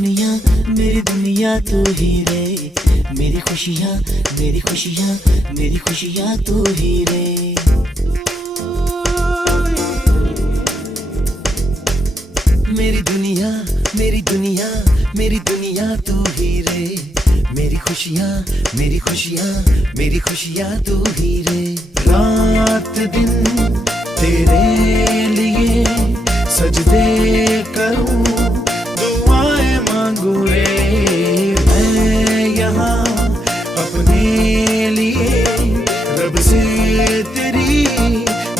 दुनिया तू ही रे, मेरी खुशियाँ मेरी खुशियाँ मेरी खुशियाँ तू ही रे। मेरी दुनिया मेरी दुनिया मेरी दुनिया तू ही रे, मेरी खुशियाँ मेरी खुशियाँ मेरी खुशियाँ तू ही रे। रात दिन तेरे लिए सजदे करूं, दुआएं मांगू रे। मैं यहाँ अपने लिए रब से तेरी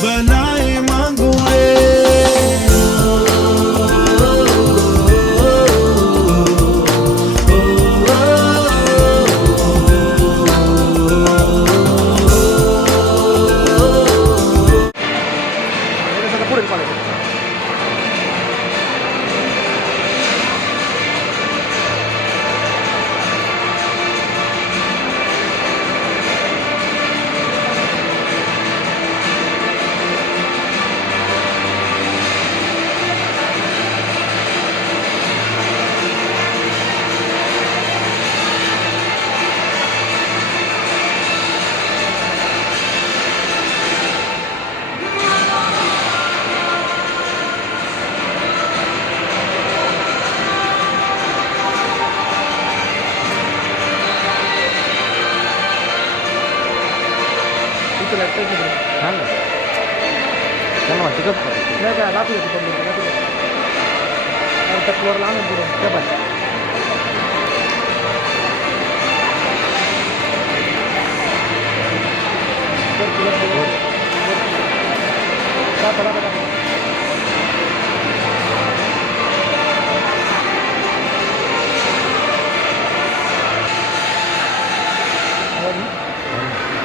भलाई मांगू रे।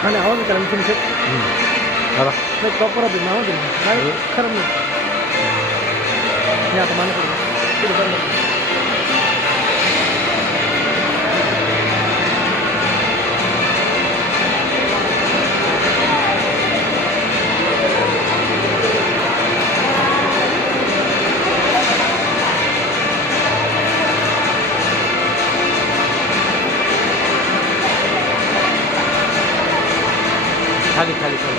आणि आवाज करा मी तुमचे नाही प्रॉपर होते नाव दिलं नाही खरं नाही मी आता मानकडे खाली खाली खाली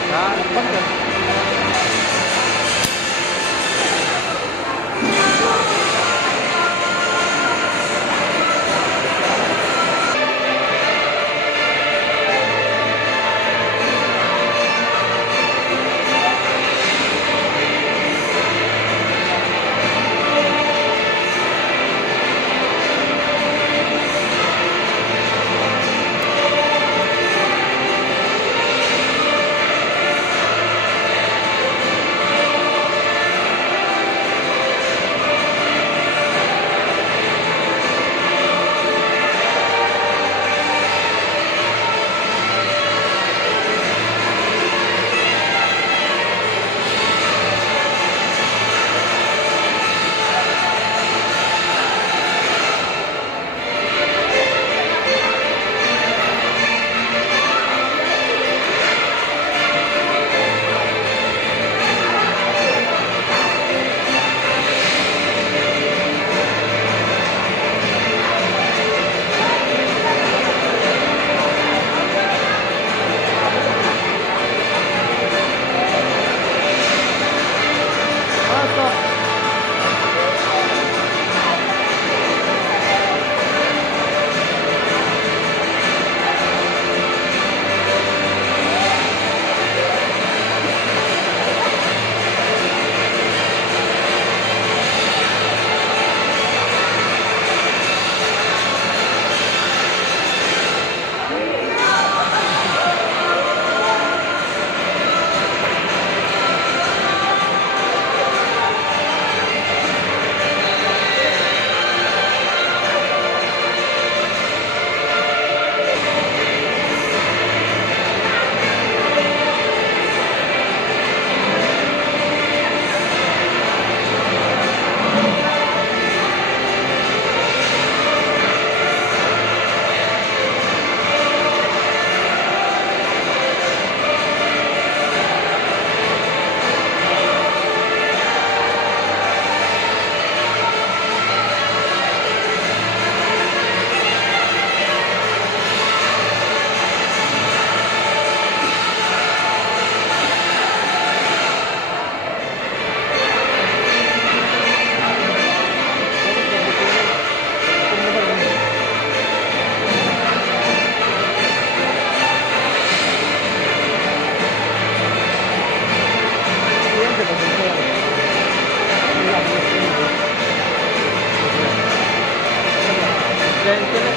चेंज केलं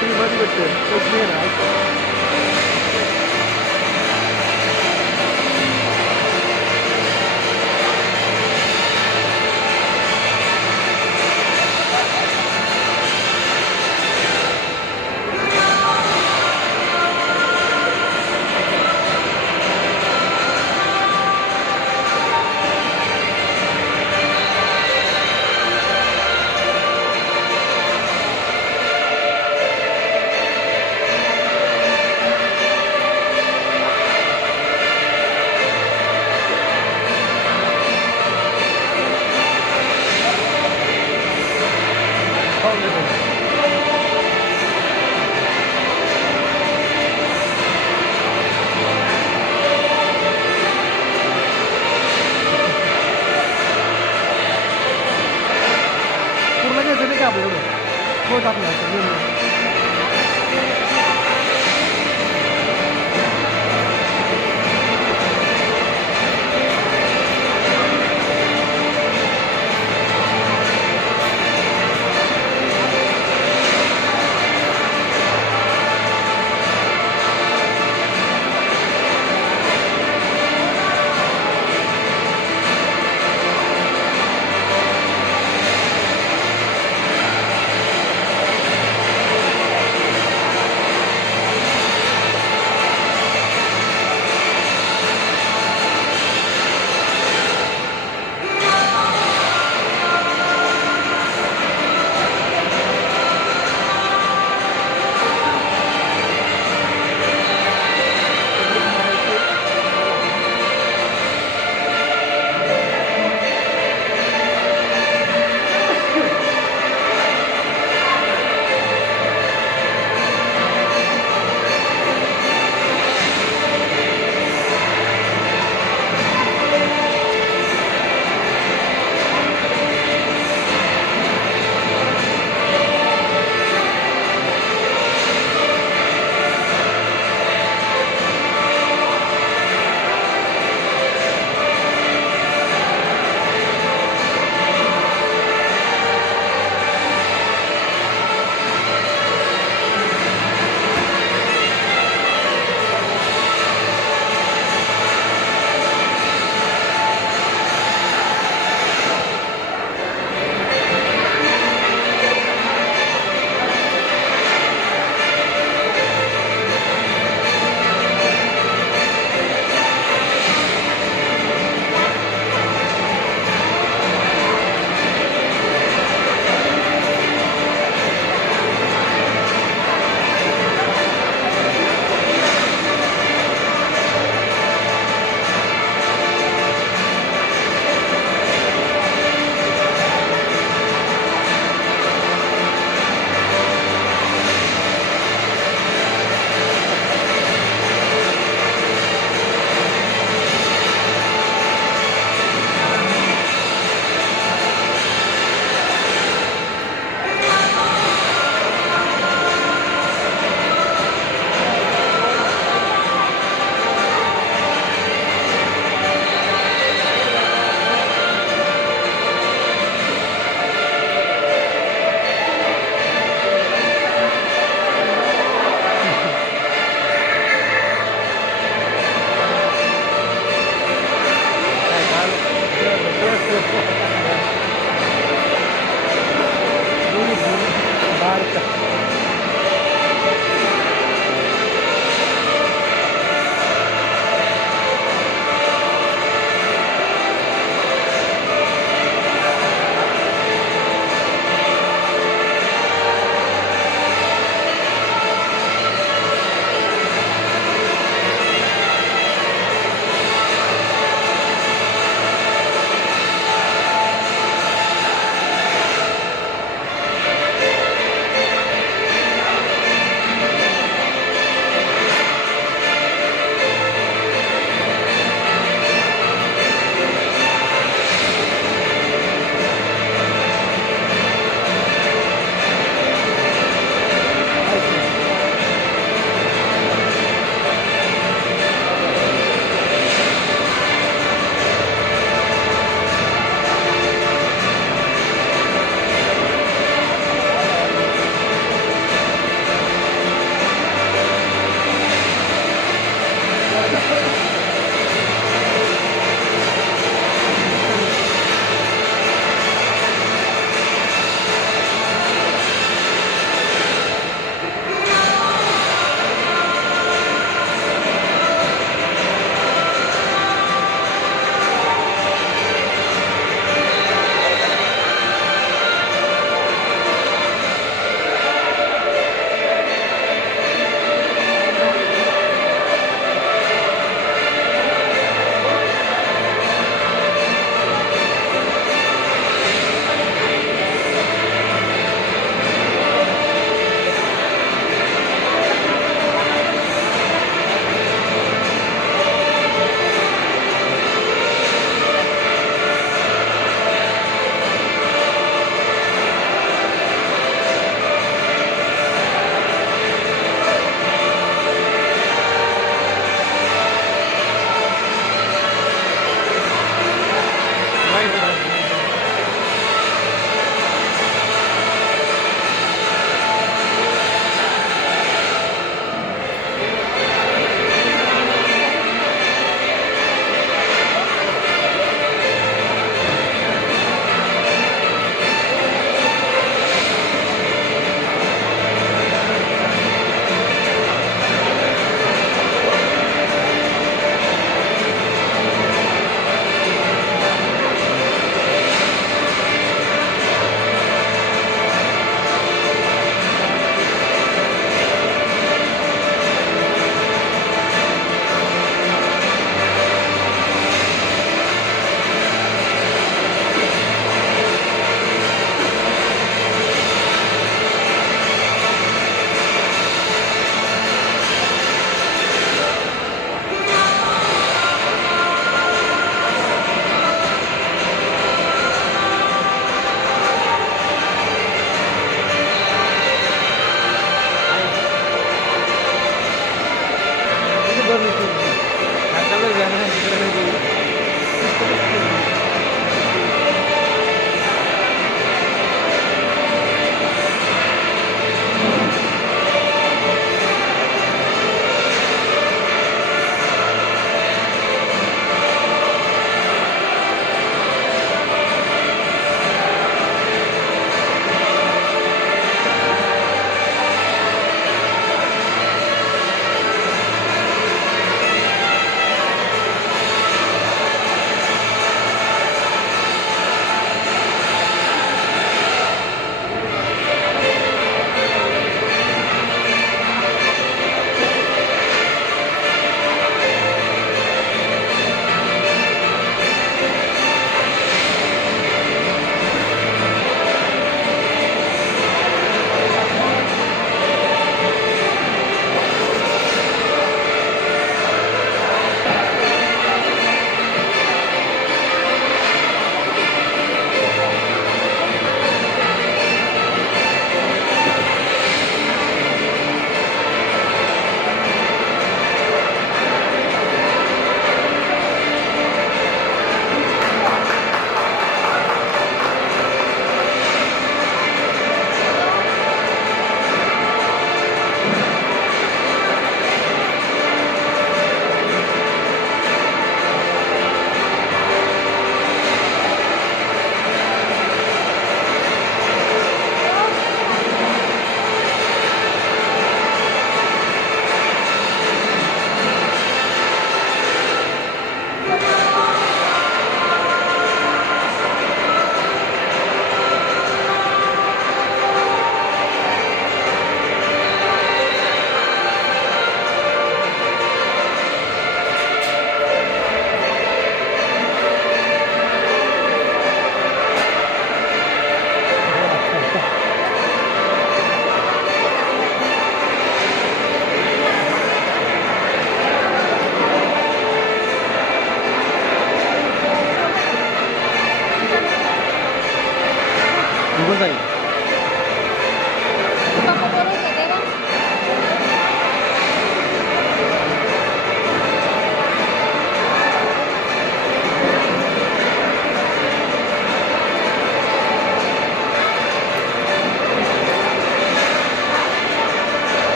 तुम्ही मध्ये भेटते पैसे नाही ना पूर्ण घ्यायचं नाही का आपलं एवढं होत आपलं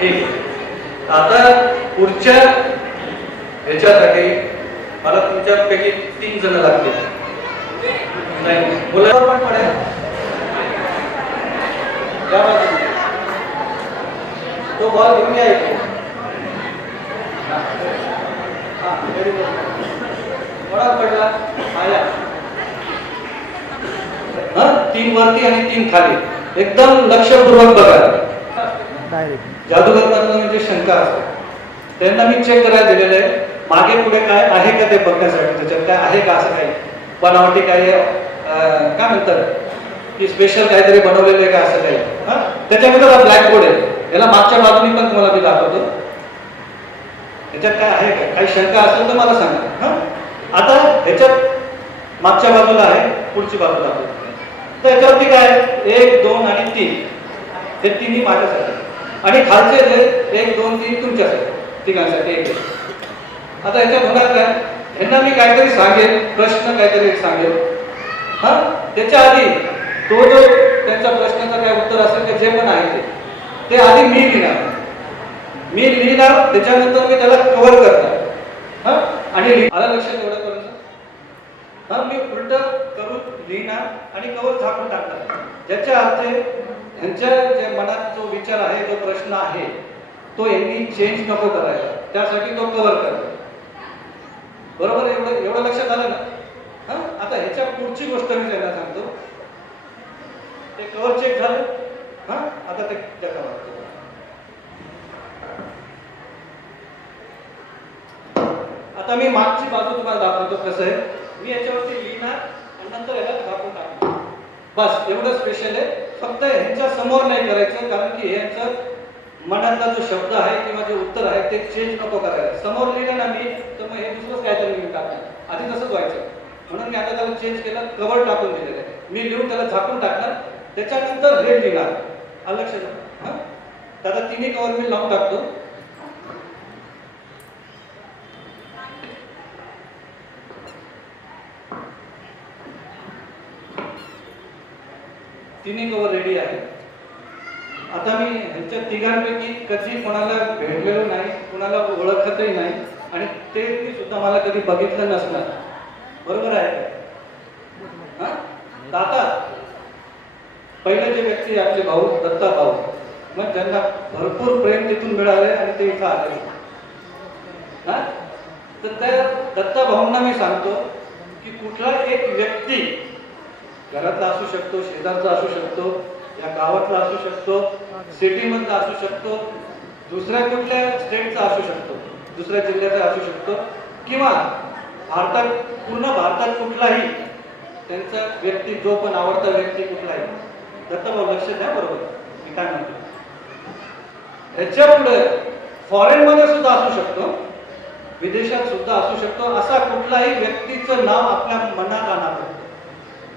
ठीक आहे. आता पुढच्या ह्याच्यासाठी मला तुमच्यापैकी 3 जण लागतील. नाही मुलावर पण पडेल त्या बाजूने. तो बॉल घेऊन या इथे. हा, very good. कोणावर पडला? आया. हा, 3 वरती आणि 3 खाली. एकदम लक्षपूर्वक बघा. डायरेक्ट जादूगरमधलं म्हणजे शंका असते त्यांना मी चेक करायला दिलेलं आहे. मागे पुढे काय आहे का ते बघण्यासाठी, त्याच्यात काय आहे का असं काही बनावटी काही काय म्हणतात की स्पेशल काहीतरी बनवलेलं आहे का असं काही. हा, त्याच्यामध्ये हा ब्लॅक बोर्ड आहे. याला मागच्या बाजूनी पण तुम्हाला मी दाखवतो. याच्यात काय आहे का, काही शंका असेल तर मला सांगा. हा, आता ह्याच्यात मागच्या बाजूला आहे, पुढची बाजू दाखवतो. तर याच्यावरती काय 1 2 आणि 3 हे तिन्ही माझ्यासाठी आणि खालचे जे 1 2 3 तुमच्यासाठी तिघांसाठी एक. आता याच्यात होणार काय, ह्यांना मी काहीतरी सांगेल, प्रश्न काहीतरी सांगेल. हा, त्याच्या आधी तो जो त्यांच्या प्रश्नाचं काय उत्तर असेल की जे पण आहे ते आधी मी लिहिणार. त्याच्यानंतर मी त्याला कव्हर करणार. हा, आणि आला लक्षात एवढं करून. हा, मी उलट करून लिहिणार आणि कव्हर झाकून टाकणार. ज्याच्या अर्थ ह्यांच्या जे मनात जो विचार आहे, जो प्रश्न आहे तो यांनी चेंज नको करायला, त्यासाठी तो कव्हर करतो. बरोबर, एवढं लक्षात आलं ना. हा, आता ह्याच्या पुढची गोष्ट मी त्यांना सांगतो. ते कव्हर चेक झालं. हा, आता ते त्याचा आता मी मागची बाजू तुम्हाला दाखवतो कसं आहे. मी याच्यावरती लिहिणार आणि नंतर याला झाकून टाकणार. बस एवढं स्पेशल आहे. फक्त ह्यांच्या समोर नाही करायचं, कारण की ह्यांचं मनातला जो शब्द आहे किंवा जे उत्तर आहे ते चेंज नको करायला. समोर लिहिलं ना मी तर मग हे दुसरंच काहीतरी लिहून टाकणार. आधी तसंच व्हायचं, म्हणून मी आता त्याला चेंज केलं, कव्हर टाकून दिलेलं आहे. मी लिहून त्याला झाकून टाकणार, त्याच्यानंतर हे लिहिणार. आलं लक्षात? हा, आता तिन्ही कव्हर मी लावून टाकतो. तिन्ही कव्हर रेडी आहे. आता मी ह्यांच्या तिघांपैकी कधी कोणाला भेटलेलो नाही, कोणाला ओळखतही नाही आणि ते सुद्धा मला कधी बघितलं नसणार. बरोबर आहे का? आता पहिले जे व्यक्ती आपले भाऊ दत्ता भाऊ, मग ज्यांना भरपूर प्रेम तिथून मिळाले आणि ते इथं आले. हा, तर त्या दत्ता भाऊंना मी सांगतो की कुठला एक व्यक्ती घरातला असू शकतो, शेजारचा असू शकतो, या गावातला असू शकतो, सिटी मधला असू शकतो, दुसऱ्या कुठल्या स्टेटचा असू शकतो, दुसऱ्या जिल्ह्याचा असू शकतो, किंवा पूर्ण भारतात कुठलाही त्यांचा व्यक्ती, जो पण आवडता व्यक्ती कुठलाही. दत्ताभाऊ लक्ष द्या, बरोबर मी काय म्हणतो. ह्याच्या पुढे फॉरेन मध्ये सुद्धा असू शकतो, विदेशात सुद्धा असू शकतो. असा कुठलाही व्यक्तीचं नाव आपल्या मनात आणावं.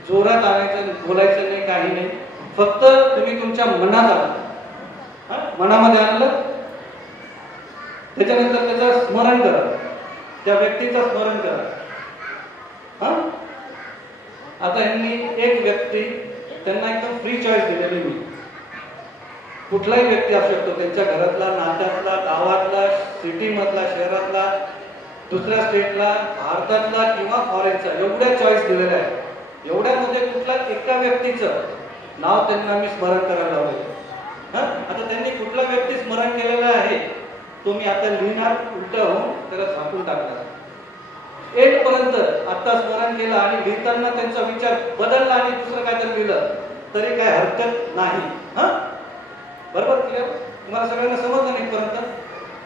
जोरात आणायचं, बोलायचं नाही, काही नाही. फक्त तुम्ही तुमच्या मनात आणा. मनामध्ये आणलं, त्याच्यानंतर त्याचं स्मरण करा, त्या व्यक्तीचं स्मरण करा. हा, आता यांनी एक व्यक्ती, त्यांना एकदम फ्री चॉईस दिलेली मी. कुठलाही व्यक्ती असू शकतो, त्यांच्या घरातला, नात्यातला, गावातला, सिटी मधला, शहरातला, दुसऱ्या स्टेटला, भारतातला किंवा फॉरेनचा, एवढ्या चॉईस दिलेल्या आहेत. एवढ्यामध्ये कुठल्या एका व्यक्तीचं नाव त्यांना मी स्मरण करायला लावलं. आता त्यांनी कुठला व्यक्ती स्मरण केलेला आहे तो मी आता लिहिणार, उलट होऊन त्याला झाकून टाकणार. 8 पर्यंत आता स्मरण केलं आणि लिहिताना त्यांचा विचार बदलला आणि दुसरं काहीतरी लिहिलं तरी काय हरकत नाही. हा, बरोबर, क्लिअर? तुम्हाला सगळ्यांना समजलं नाही पर्यंत?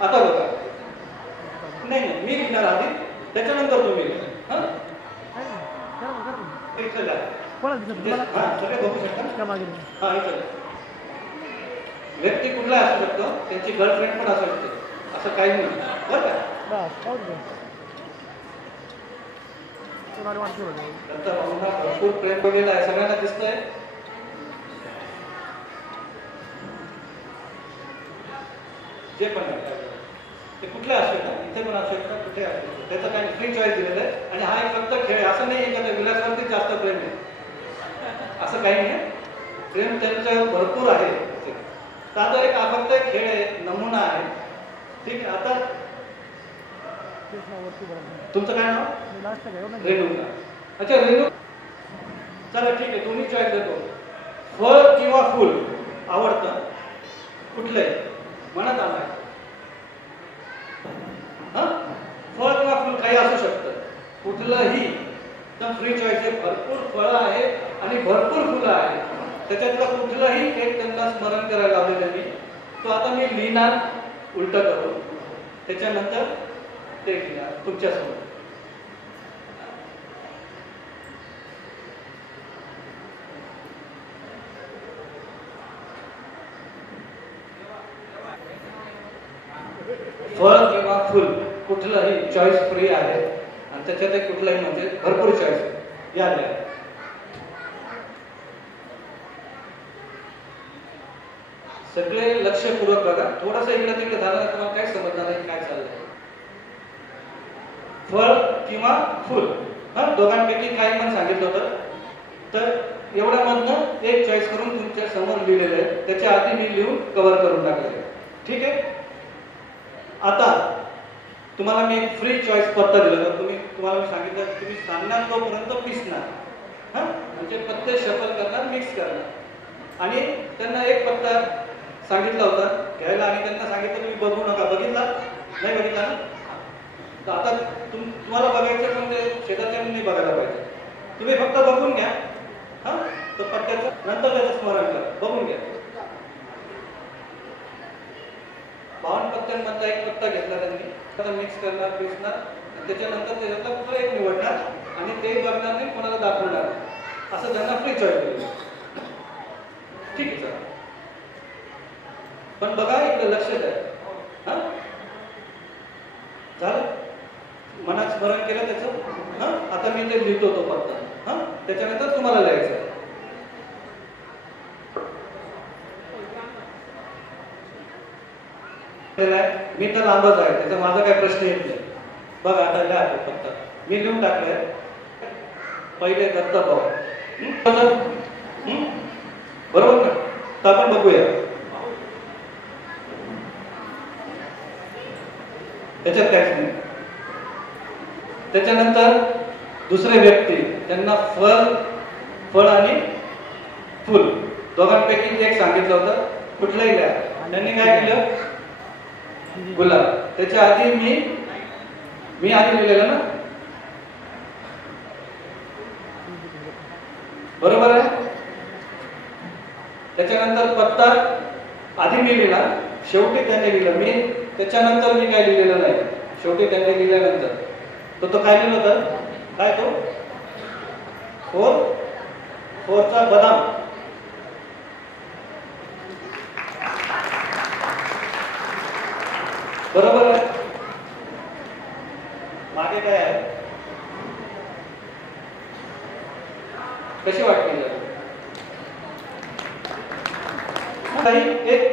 आता बघा, नाही मी लिहिणार आधी, त्याच्यानंतर तुम्ही लिहा. सगळे बघू शकता. व्यक्ती कुठला असू शकतो, त्यांची गर्लफ्रेंड पण असू शकते, असं काही नाही, बरं का? भरपूर प्रेम बघितलं आहे, सगळ्यांना दिसतंय. जे पण ते कुठले असू शकतात, इथे पण असू शकतात, कुठे असू शकतात, त्याचं काही फ्री चॉईस दिलेलं आहे. आणि हा एक फक्त खेळ, असं नाही की त्या विलासवरती जास्त प्रेम आहे, असं काही नाही. प्रेम त्यांचं भरपूर आहे. तर एक फक्त एक खेळ आहे, नमुना आहे. ठीक आहे. आता तुमचं काय नाव? रेणुका. अच्छा रेणू, चला ठीक आहे, दोन्ही चॉईस देतो. फळ किंवा फुल आवडतं कुठलंही म्हणत आम्हाला. हा, फळ किंवा फुल काही असू शकतं, कुठलंही. तर फ्री चॉईस आहे. भरपूर फळं आहे आणि भरपूर फुलं आहे. त्याच्यातलं कुठलंही एक त्यांना स्मरण करायला लावले त्यांनी. तो आता मी लिहिणार उलट करून, त्याच्यानंतर ते लिहिणार तुमच्यासमोर. फळ किंवा फुल कुठलंही चॉईस फ्री आहे आणि त्याच्यात एक कुठलंही म्हणजे भरपूर चॉईस आहे. या द्या. सगळे लक्षपूर्वक बघा. थोडंसं इकडे तिकडे झालं ना तुम्हाला काही समजणार नाही काय चाललंय. फळ किंवा फुल, हा दोघांपैकी काही पण सांगितलं होतं. तर एवढ्यामधनं एक चॉईस करून तुमच्या समोर लिहिलेलं आहे. त्याच्या आधी मी लिहून कव्हर करून टाकलेलं आहे. ठीक आहे. आता तुम्हाला मी एक फ्री चॉईस पत्ता दिलं. तर तुम्हाला मी सांगितलं तुम्ही सांगणार तोपर्यंत पिसणार. हा म्हणजे पत्ते शफल करणार, मिक्स करणार. आणि त्यांना एक पत्ता सांगितला होता घ्यायला आणि त्यांना सांगितलं तुम्ही बघू नका. बघितला नाही? बघितला ना? तर आता तुम्हाला बघायचं पण ते शेजारच्यांनी नाही बघायला पाहिजे. तुम्ही फक्त बघून घ्या. हा तर पत्त्याचं नंतर त्याचं स्मरण करा. बघून घ्या. 52 पत्त्यांमधला एक पत्ता घेतला त्यांनी. आता मिक्स करणार, पिसणार, त्याच्यानंतर त्याच्यातला कुठला एक निवडणार आणि ते बघणार नाही, कोणाला दाखवणार. असं त्यांना फ्री चॉईस दिली. ठीक आहे सर. पण बघा इकडे लक्ष द्या. हा झालं, मनात स्मरण केलं त्याचं. हा आता मी ते लिहितो तो पत्ता. हा त्याच्यानंतर तुम्हाला लिहायचं. मी तर लांबच आहे, त्याचा माझा काही प्रश्न येत नाही. बघा आता लिहा पत्ता मी लिहून टाकलाय. पहिले दत्तभाऊ. बरोबर ना? तर आपण बघूया त्याच्यात काहीच नाही. त्याच्यानंतर दुसरे व्यक्ती, त्यांना फळ आणि फुल दोघांपैकी एक सांगितलं होतं. कुठलंही लिहा. त्यांनी काय केलं? गुलाब. त्याच्या आधी मी आधी लिहिलेलं ना? बरोबर आहे. त्याच्यानंतर पत्ता आधी मी लिहिला, शेवटी त्यांनी लिहिलं. मी त्याच्यानंतर मी काय लिहिलेलं नाही, शेवटी त्यांनी लिहिल्यानंतर. तो काय लिहिलं होतं? काय तो? फोरचा बदाम. बरोबर आहे. मागे काय आहे? कशी वाटली काही एक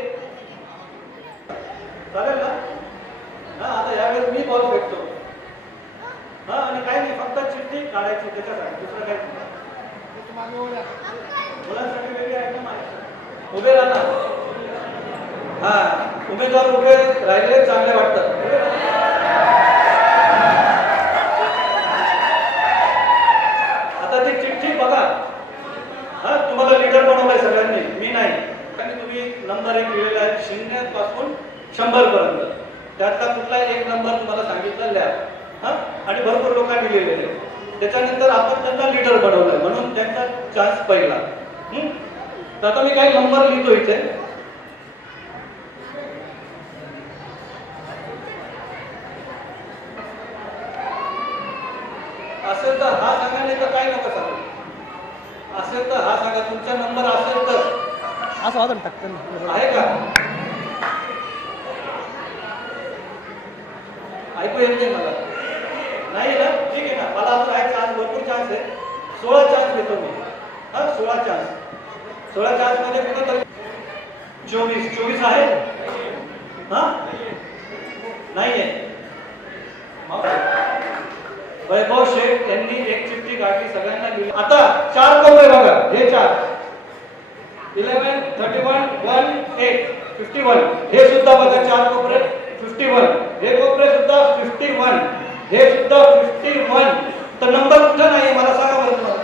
चालेल ना? हा आता यावेळेस मी बॉल फेकतो. हा आणि काही नाही, फक्त चिठ्ठी काढायची त्याच्यासाठी, दुसरं काही नाही. मुलांसाठी वेगळी आयटम आहे. उभे राहा. हा उमेदवार उभे राहिले चांगले वाटतात. आता ती चिठ्ठी बघा. हा तुम्हाला लीडर बनवलाय सगळ्यांनी, मी नाही. आणि तुम्ही नंबर 1 लिहिलेला आहे 0 पासून 100 पर्यंत. त्यातला कुठला एक नंबर तुम्हाला सांगितलं लिहा. हा आणि भरपूर लोकांनी लिहिलेले. त्याच्यानंतर आपण त्यांना लीडर बनवलंय म्हणून त्यांचा चान्स पहिला. तर आता मी काही नंबर लिहितो इथे. असेल तर हा सांगा, नाही तर काय नको सांगू. असेल तर हा सांगा. तुमचा नंबर असेल तर असं वाजून टाकतं आहे का? ऐकू येते मला? नाही ना? ठीक आहे ना. मला अजून आहे चान्स, भरपूर चान्स आहे. 16 चान्स देतो मी. हा 16 चान्स. 16 चान्स मध्ये कुठे 24 आहे? हा नाहीये. वैभव शेठ यांनी एक चिठ्ठी काढली, सगळ्यांना दिली. आता 4 कोपरे बघा. हे 4 11 31 1 8 51. हे सुद्धा बघा 4 कोपरे 51. हे कोपरे सुद्धा 51. हे सुद्धा 51. तर नंबर कुठं नाही मला सांगा बरं तुम्हाला.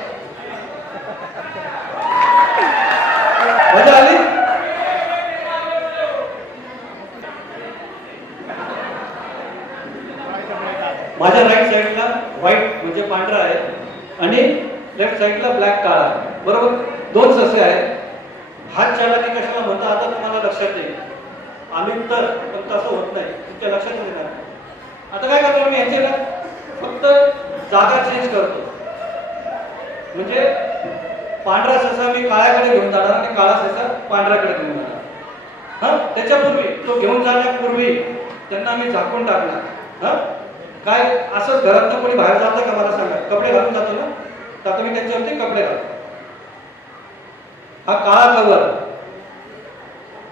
मजा आली? माझ्या राईट साईडला व्हाईट म्हणजे पांढरा आहे आणि लेफ्ट साईडला ब्लॅक काळा आहे. बरोबर, 2 ससे आहेत. हात चालाकी कशाला म्हणता आता तुम्हाला लक्षात येईल. आम्ही तर पण तसं होत नाही, तुमच्या लक्षात येणार. आता काय करतो मी यांचे ना फक्त जागा चेंज करतो. म्हणजे पांढरा ससा मी काळ्याकडे घेऊन जाणार आणि काळा ससा पांढऱ्याकडे घेऊन जाणार. हा, त्याच्यापूर्वी तो घेऊन जाण्यापूर्वी त्यांना मी झाकून टाकणार. हा, काय असंच घरातनं कोणी बाहेर जातं का मला सांगा? कपडे घालून जातो ना, तर आता मी त्यांच्यावरती कपडे घालतो. हा काळा कवर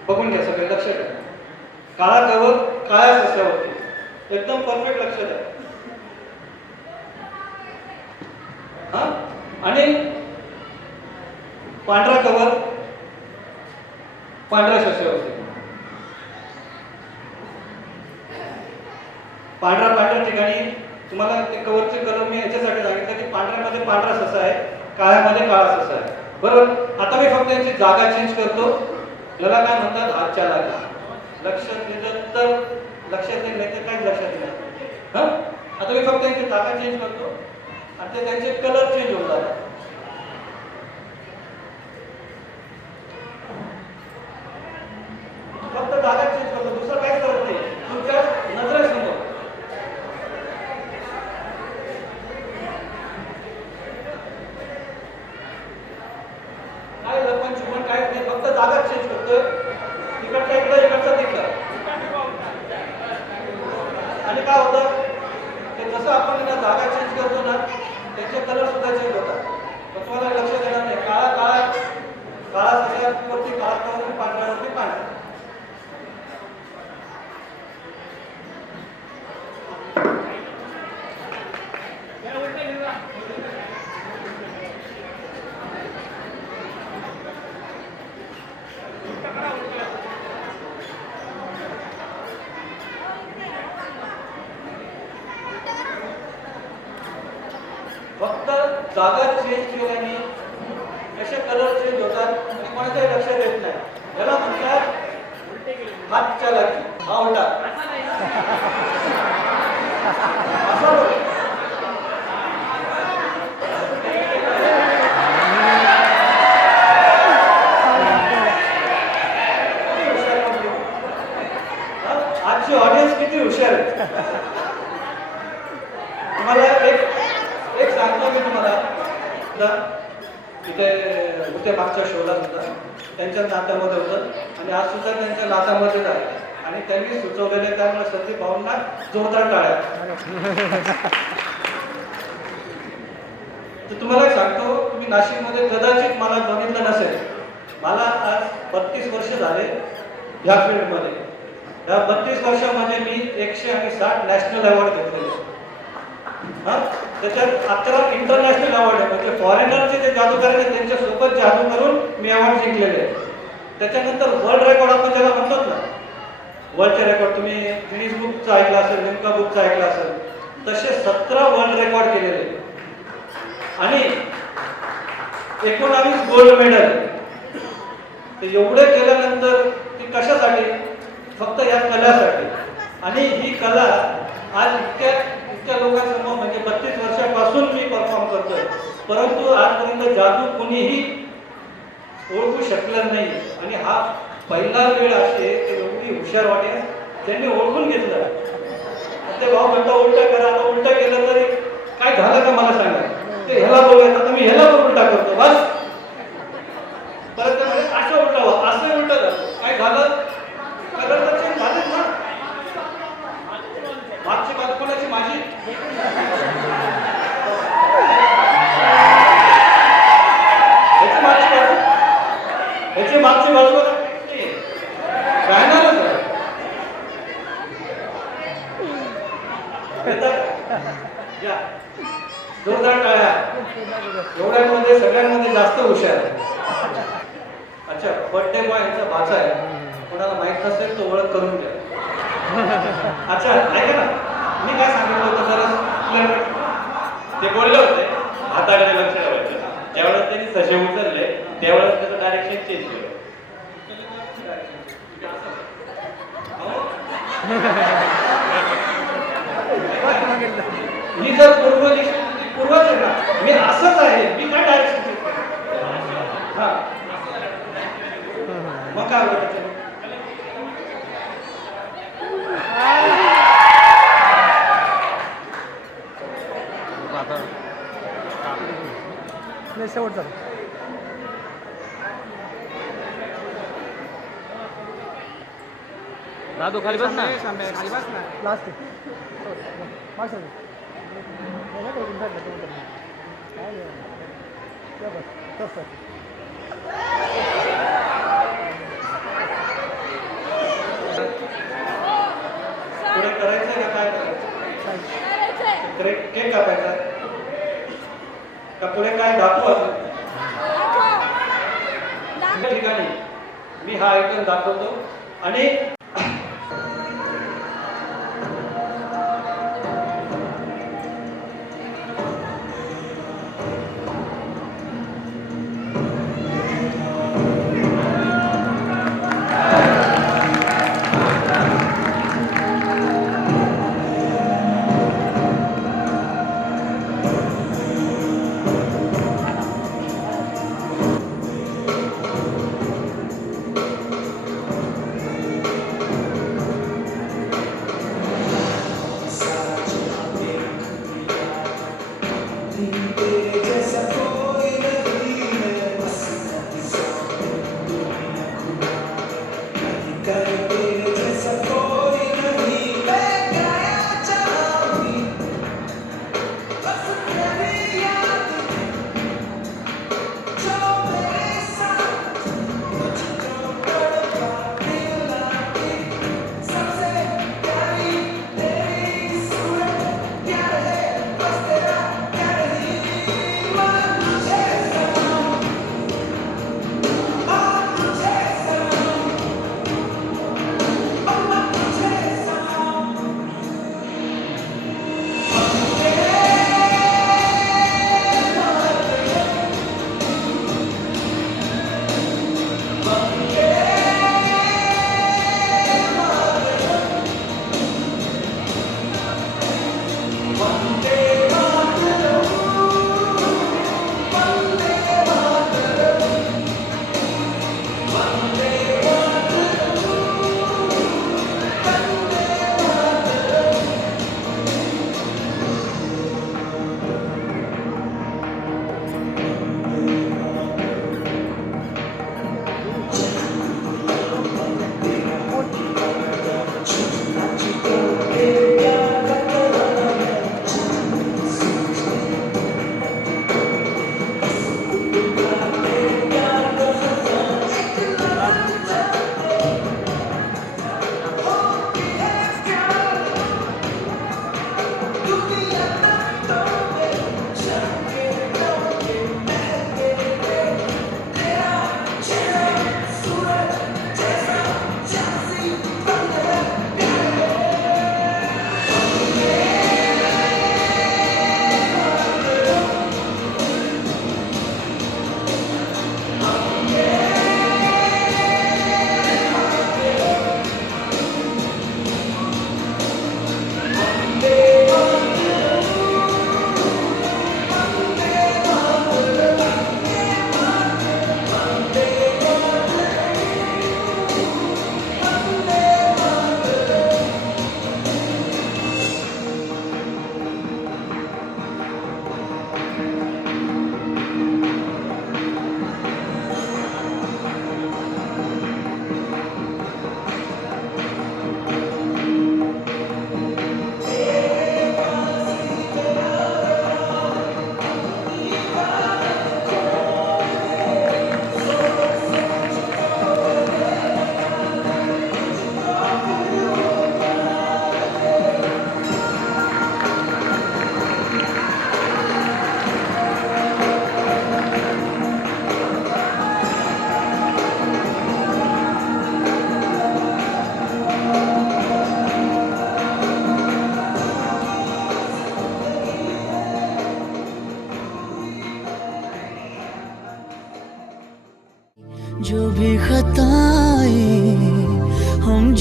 बघून घ्या, सगळे लक्ष द्या. काळा कवर काळ्या सस्यावरती एकदम परफेक्ट लक्ष द्या. हा, आणि पांढरा कवर पांढऱ्या सस्यावरती. पांढऱ्या ठिकाणी तुम्हाला ते कवरचे कलर मी याच्यासाठी सांगितलं की पांढऱ्यामध्ये पांढरा ससा आहे, काळ्यामध्ये काळा ससा आहे. बरोबर, आता मी फक्त यांची जागा चेंज करतो. याला काय म्हणतात? हातच्या लागा. लक्षात येतं तर लक्षात येईल, नाही तर काय लक्षात येणार. हा, आता मी फक्त यांची जागा चेंज करतो आणि ते त्यांचे कलर चेंज होऊन जातात. फक्त जागा चेंज करतो, दुसरं काहीच करत नाही. तुमच्या नजरेसमोर काय लपन छुपन काय नाही, फक्त जागा चेंज करतोय. इकडचा इकडं, इकडचा तिकडं. आणि काय होतं ते जसं आपण जागा चेंज करतो ना त्याचे कलर सुद्धा चेंज होतात. पण तुम्हाला लक्षात येणार नाही. काळा काळा काळा सगळ्यावरती काळा कवर, पांढऱ्यावरती पांढरा. फक्त जागा चेंज केल्याने कसे कलर चेंज होतात आणि कोणाच्याही लक्षात येत नाही. याला म्हणतात हात चालाकी. हा उलटा असा होतो. आजची ऑडियन्स किती हुशार आहे. तुम्हाला एक सांगतो मी तुम्हाला. तिथे होते मागच्या शोला सुद्धा त्यांच्या नात्यामध्ये होतं आणि आज सुद्धा त्यांच्या नात्यामध्येच आहे आणि त्यांनी सुचवलेले त्यामुळे संदीप भाऊंना जोरदार टाळ्या. तर तुम्हाला एक सांगतो, तुम्ही नाशिकमध्ये कदाचित मला बघितलं नसेल. मला आज 32 वर्ष झाले ह्या फील्डमध्ये. या 32 वर्षामध्ये मी 160 नॅशनल अवॉर्ड घेतलेले. हा, त्याच्यात 11 इंटरनॅशनल अवॉर्ड आहे. म्हणजे फॉरेनरचे जे जादूगार आहेत त्यांच्यासोबत जादू करून मी अवॉर्ड जिंकलेले आहे. त्याच्यानंतर वर्ल्ड रेकॉर्ड आपण ज्याला म्हणतात ना, वर्ल्डचे रेकॉर्ड तुम्ही गिनीज बुकचा ऐकला असेल, लिम्का बुकचा ऐकला असेल, तसे 17 वर्ल्ड रेकॉर्ड केलेले आणि 19 गोल्ड मेडल. ते एवढे केल्यानंतर ती कशासाठी? फक्त या कलासाठी. आणि ही कला आज इतक्या लोकांसमोर म्हणजे 32 वर्षापासून मी परफॉर्म करतोय, परंतु आजपर्यंत जादू कोणीही ओळखू शकलं नाही. आणि हा पहिला वेळ अशी आहे की एवढी हुशार वाटेल त्यांनी ओळखून घेतलं. ते भाऊ म्हणता उलटा करा. आता उलटा केलं तरी काय झालं का मला सांगा. ते ह्याला बोलायचं, आता मी ह्याला उलटा करतो बस. परत म्हणजे असं उलटा व्हा, असं उलटा झालं. काय झालं? कलर तर चेंज झालेच ना. मागची बाजू कोणाची? माझी. ह्याची मागची बाजू, ह्याची मागची बाजू बघा राहणारच आहे. जोरदार टाळ्या. एवढ्यांमध्ये सगळ्यांमध्ये जास्त हुशार आहे. अच्छा, बर्थडे बॉय यांचा भाचा आहे. कोणाला माहित नसेल तो ओळख करून घ्या. अच्छा ऐका ना, मी काय सांगितलं होतं जरा ते बोलले होते हाताकडे लक्ष ठेवायचं. ज्यावेळेस त्यांनी सशे उचलले त्यावेळेस त्याचं डायरेक्शन चेंज केलं. मी जर पूर्वज आहे ना, मी असंच आहे, मी काय डायरेक्शन हा मग काय होतं त्याच्यात? नाही शेवटचा दादू खाली बस ना. लास्ट मागचं पुढे करायचंय का काय करायचं? केक कापायचा का पुढे काय दाखवू असेल त्या ठिकाणी मी हा आयटम दाखवतो आणि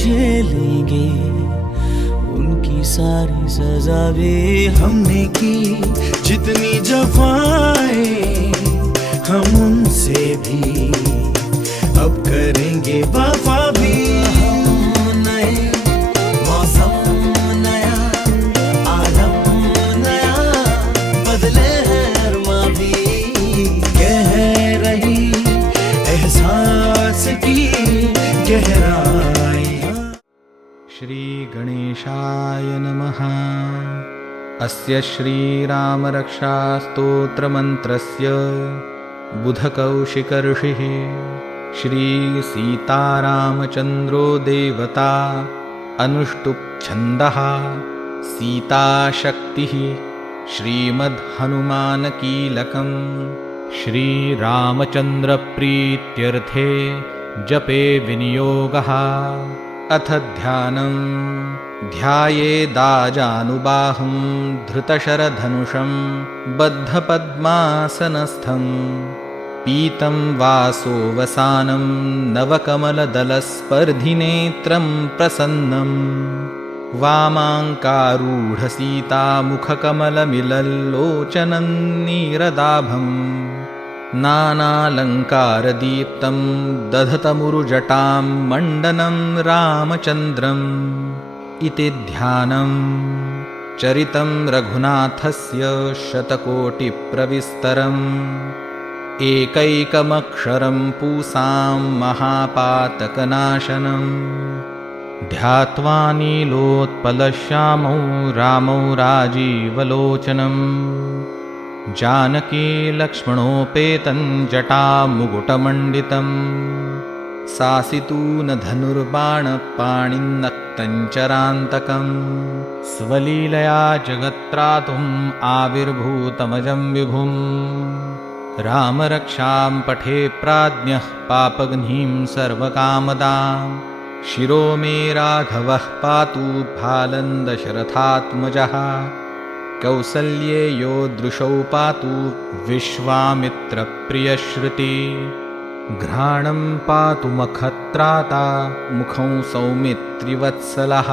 झेलेंगे उनकी सारी सजा भी। हमने की जितनी जफाएं हम उनसे भी अब करेंगे वफा भी। हम नए मौसम नया आलम नया बदले हैं अरमा भी। कह रही एहसास की गहराई। श्री गणेशाय नमः। अस्य श्रीरामरक्षा स्तोत्रमन्त्रस्य बुधकौशिकऋषिः श्री सीतारामचन्द्रो देवता अनुष्टुप् छन्दः सीताशक्तिः श्रीमद्हनुमानकीलकम् श्रीरामचन्द्रप्रीत्यर्थे जपे विनियोगः। अथ ध्यानं ध्यायेदाजानुबाहुं धृतशरधनुषं बद्धपद्मासनस्थं पीतं वासोवसानं नवकमलदलस्पर्धिनेत्रं प्रसन्नं वामाङ्कारूढसीतामुखकमलमिलल्लोचनं नीरदाभं नानालङ्कारदीप्तं दधतमुरुजटां मण्डनं रामचन्द्रम् इति ध्यानं। चरितं रघुनाथस्य शतकोटिप्रविस्तरम् एकैकमक्षरं पूसां महापातकनाशनम् ध्यात्वा नीलोत्पलश्यामौ रामौ राजीवलोचनम् जानकी लक्ष्मणोपेतं जटामुकुटमण्डितं सासितून धनुर्बाणपाणिन्नक्तञ्चरान्तकं स्वलीलया जगत्त्रातुम् आविर्भूतमजं विभुं रामरक्षां पठे प्राज्ञः पापघ्नीं सर्वकामदां शिरो मे राघवः पातु भालन्दशरथात्मजः कौसल्ये यो दृशौ पातु विश्वामित्रप्रियश्रुति घ्राणं पातु मखत्राता मुखं सौमित्रिवत्सलः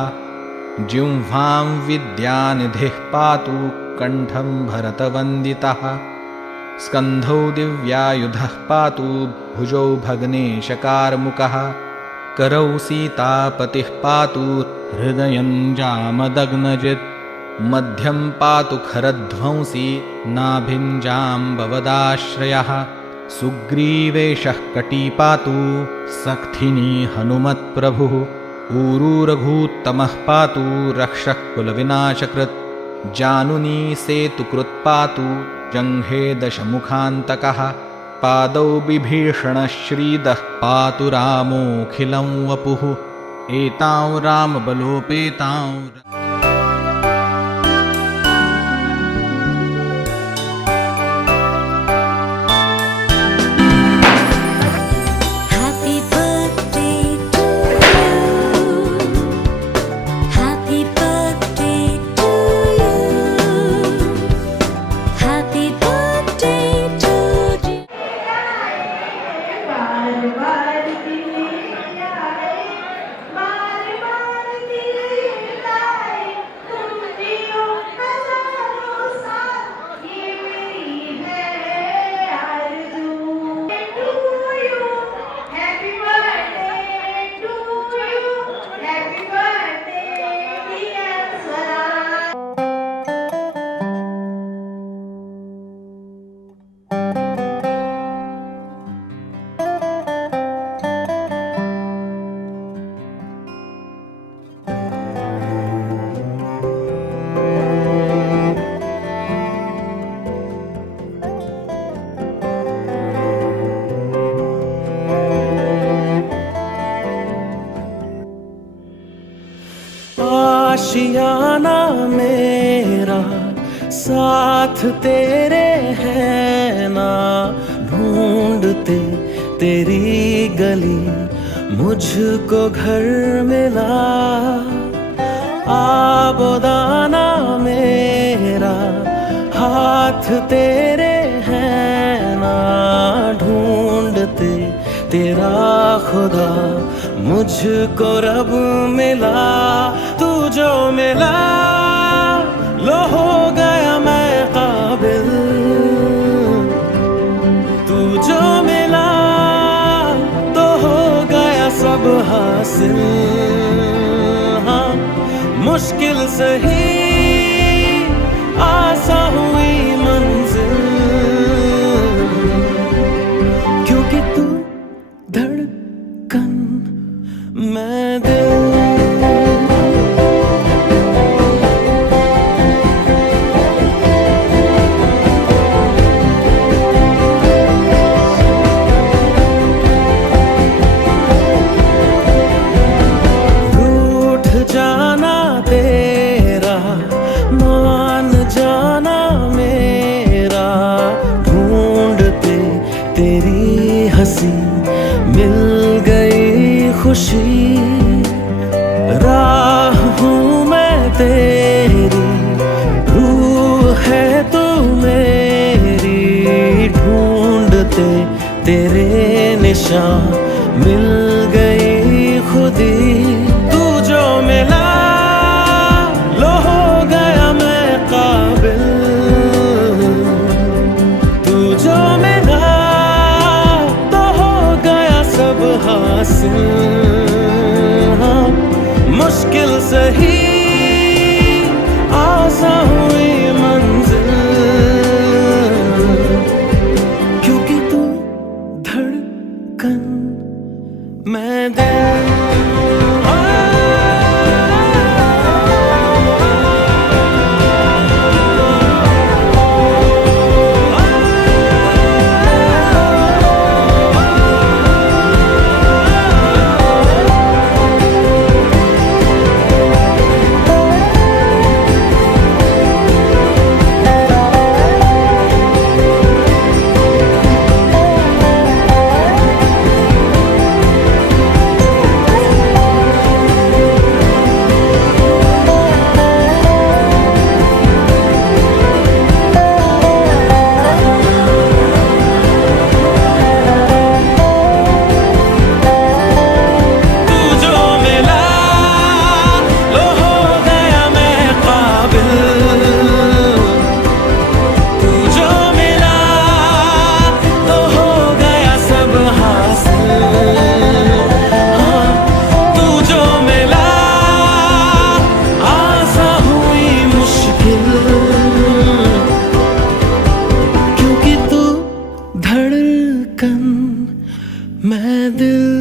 जिह्वां विद्यानिधिः पातु कण्ठं भरतवन्दितः स्कन्धौ दिव्यायुधः पातु भुजौ भग्नेशकार्मुकः करौ सीतापतिः पातु हृदयं जामदग्नजित् मध्यं पातु खरध्वंसी नाभिं जाम्बवदाश्रयः सुग्रीवेशः कटी पातु सक्थिनी हनुमत्प्रभुः ऊरूरघूत्तमः पातु रक्षः कुलविनाशकृत् जानुनी सेतुकृत् पातु जङ्घे दशमुखान्तकः पादौ बिभीषणः श्रीदः पातु रामोऽखिलं वपुः एतां रामबलोपेतां आशियाना मेरा साथ तेरे है ना ढूंढते तेरी गली मुझको घर मिला आबोदाना मेरा हाथ तेरे है ना ढूंढते तेरा खुदा मुझको रब मिला, तू जो मिला लो हो गया मैं काबिल, तू जो मिला तो हो गया सब हासिल। हाँ मुश्किल सही आसा हुई मंजिल, क्योंकि तू धड़कन मैं दिल। रूठ जाना तेरा, मान जाना मेरा, ढूंढते तेरी हंसी मिल गई खुशी। राह हूँ मैं तेरी, रूह है तू मेरी, ढूंढते तेरे निशान मिल गई खुदी। तू जो मिला लो हो गया मैं काबिल, तू जो मिला तो हो गया सब हासिल। हाँ मुश्किल सही आसा हुई मंजिल, क्योंकि तू धड़कन मैं दिल। धड़कन मैं दिल।